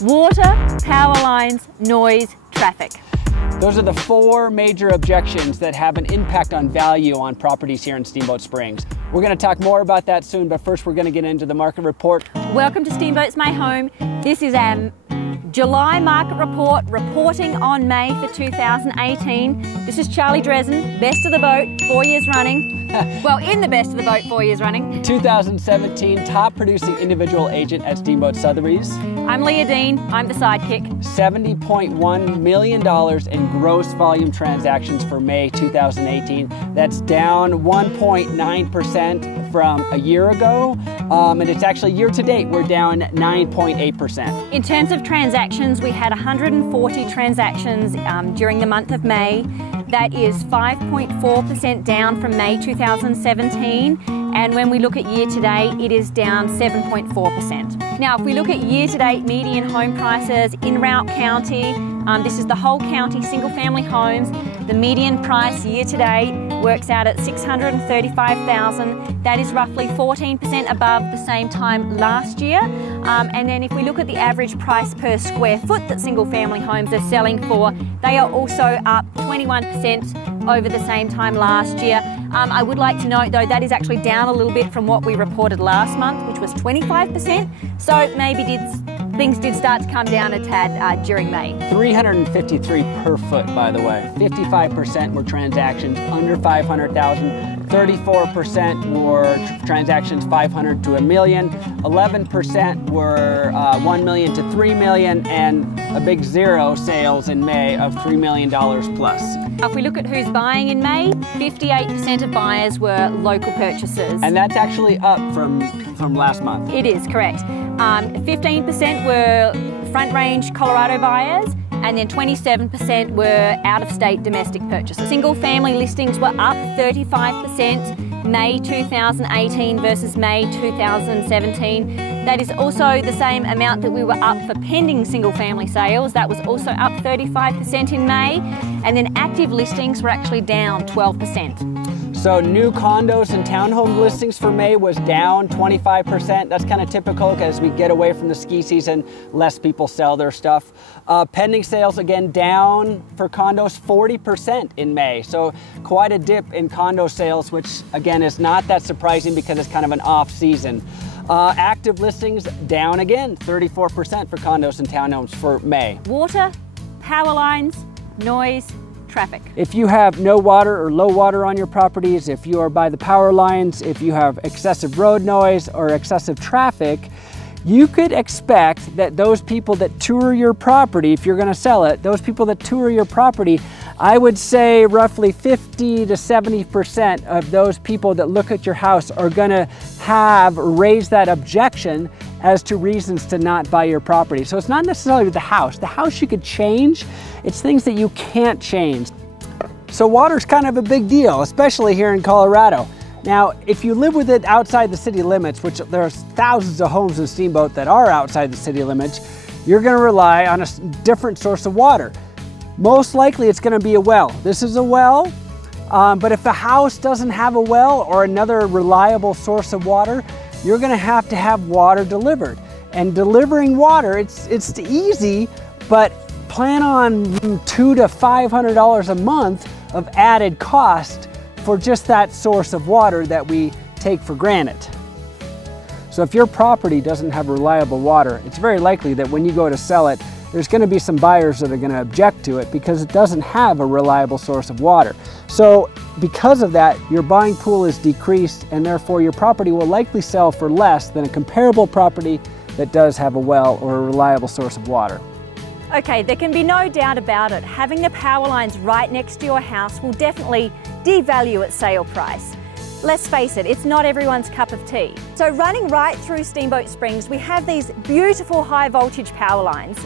Water, power lines, noise, traffic. Those are the 4 major objections that have an impact on value on properties here in Steamboat Springs. We're going to talk more about that soon, but first we're going to get into the market report. Welcome to Steamboats My Home. This is our July market report, reporting on May for 2018. This is Charlie Dresen, best of the boat, 4 years running. Well, in the best of the boat, 4 years running. 2017 top producing individual agent at Steamboat Sotheby's. I'm Leah Dean, I'm the sidekick. $70.1 million in gross volume transactions for May 2018. That's down 1.9% from a year ago. And it's actually year to date, we're down 9.8%. In terms of transactions, we had 140 transactions during the month of May. That is 5.4% down from May 2017. And when we look at year to date, it is down 7.4%. Now, if we look at year to date median home prices in Routt County, this is the whole county single family homes. The median price year to date works out at $635,000. That is roughly 14% above the same time last year. And then if we look at the average price per square foot that single family homes are selling for, they are also up 21% over the same time last year. I would like to note though, that is actually down a little bit from what we reported last month, which was 25%. So maybe things did start to come down a tad during May. 353 per foot, by the way. 55% were transactions under 500,000. 34% were transactions 500 to a million. 11% were 1 million to 3 million, and a big zero sales in May of $3 million plus. If we look at who's buying in May, 58% of buyers were local purchasers. And that's actually up from last month. It is, correct. 15% were Front Range Colorado buyers, and then 27% were out-of-state domestic purchases. Single-family listings were up 35% May 2018 versus May 2017. That is also the same amount that we were up for pending single-family sales. That was also up 35% in May. And then active listings were actually down 12%. So new condos and townhome listings for May was down 25%. That's kind of typical because we get away from the ski season, less people sell their stuff. Pending sales again down for condos 40% in May. So quite a dip in condo sales, which again is not that surprising because it's kind of an off season. Active listings down again, 34% for condos and townhomes for May. Water, power lines, noise, traffic. If you have no water or low water on your properties, if you are by the power lines, if you have excessive road noise or excessive traffic, you could expect that those people that tour your property, if you're going to sell it, those people that tour your property, I would say roughly 50 to 70% of those people that look at your house are going to raise that objection as to reasons to not buy your property. So it's not necessarily the house. The house you could change. It's things that you can't change. So water's kind of a big deal, especially here in Colorado. Now, if you live with it outside the city limits, which there's thousands of homes in Steamboat that are outside the city limits, you're going to rely on a different source of water. Most likely it's going to be a well. This is a well, but if the house doesn't have a well or another reliable source of water, you're going to have water delivered. And delivering water, it's easy, but plan on $200 to $500 a month of added cost for just that source of water that we take for granted. So if your property doesn't have reliable water, it's very likely that when you go to sell it, there's going to be some buyers that are going to object to it because it doesn't have a reliable source of water. So because of that, your buying pool is decreased, and therefore your property will likely sell for less than a comparable property that does have a well or a reliable source of water. Okay, there can be no doubt about it. Having the power lines right next to your house will definitely devalue its sale price. Let's face it, it's not everyone's cup of tea. So running right through Steamboat Springs, we have these beautiful high voltage power lines.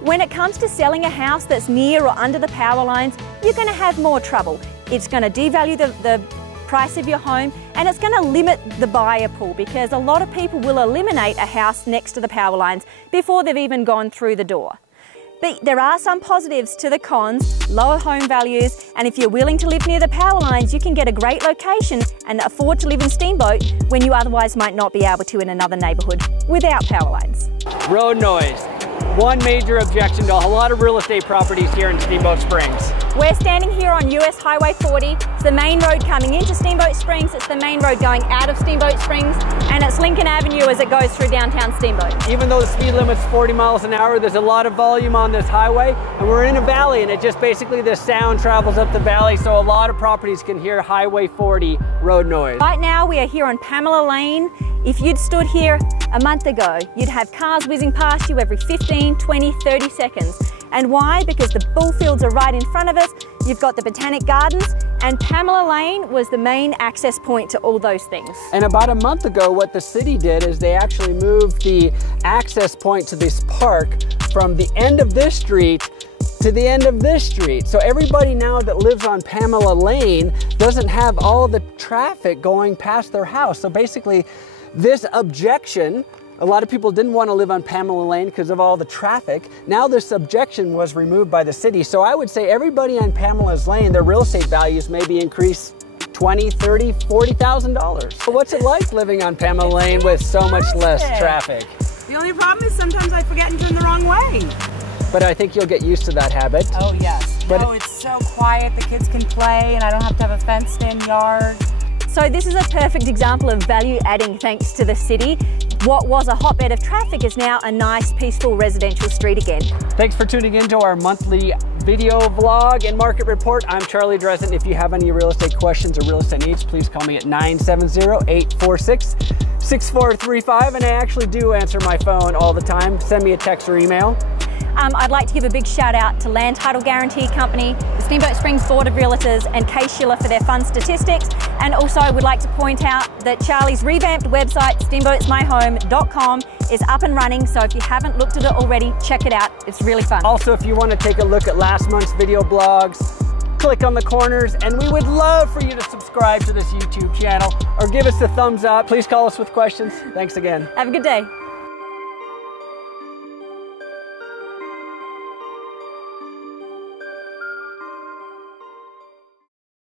When it comes to selling a house that's near or under the power lines, you're going to have more trouble. It's going to devalue the price of your home, and it's going to limit the buyer pool because a lot of people will eliminate a house next to the power lines before they've even gone through the door. But there are some positives to the cons, lower home values, and if you're willing to live near the power lines, you can get a great location and afford to live in Steamboat when you otherwise might not be able to in another neighbourhood without power lines. Road noise. One major objection to a lot of real estate properties here in Steamboat Springs. We're standing here on US Highway 40. It's the main road coming into Steamboat Springs. It's the main road going out of Steamboat Springs. And it's Lincoln Avenue as it goes through downtown Steamboat. Even though the speed limit's 40 miles an hour, there's a lot of volume on this highway. And we're in a valley, and it just basically, this sound travels up the valley, so a lot of properties can hear Highway 40 road noise. Right now we are here on Pamela Lane. If you'd stood here a month ago, you'd have cars whizzing past you every 15, 20, 30 seconds. And why? Because the bullfields are right in front of us, you've got the Botanic Gardens, and Pamela Lane was the main access point to all those things. And about a month ago, what the city did is they actually moved the access point to this park from the end of this street to the end of this street. So everybody now that lives on Pamela Lane doesn't have all the traffic going past their house. So basically, this objection, a lot of people didn't want to live on Pamela Lane because of all the traffic. Now this objection was removed by the city. So I would say everybody on Pamela's Lane, their real estate values maybe increase $20,000, $30,000, $40,000. So what's it like living on Pamela Lane with so much less traffic? The only problem is sometimes I forget and turn the wrong way. But I think you'll get used to that habit. Oh yes. But no, it's so quiet, the kids can play and I don't have to have a fenced-in yard. So this is a perfect example of value adding thanks to the city. What was a hotbed of traffic is now a nice, peaceful residential street again. Thanks for tuning in to our monthly video vlog and market report. I'm Charlie Dresen. If you have any real estate questions or real estate needs, please call me at 970-846-6435. And I actually do answer my phone all the time. Send me a text or email. I'd like to give a big shout out to Land Title Guarantee Company, the Steamboat Springs Board of Realtors, and Kay Schiller for their fun statistics. And also I would like to point out that Charlie's revamped website, SteamboatsMyHome.com, is up and running. So if you haven't looked at it already, check it out. It's really fun. Also, if you want to take a look at last month's video blogs, click on the corners, and we would love for you to subscribe to this YouTube channel or give us a thumbs up. Please call us with questions. Thanks again. Have a good day.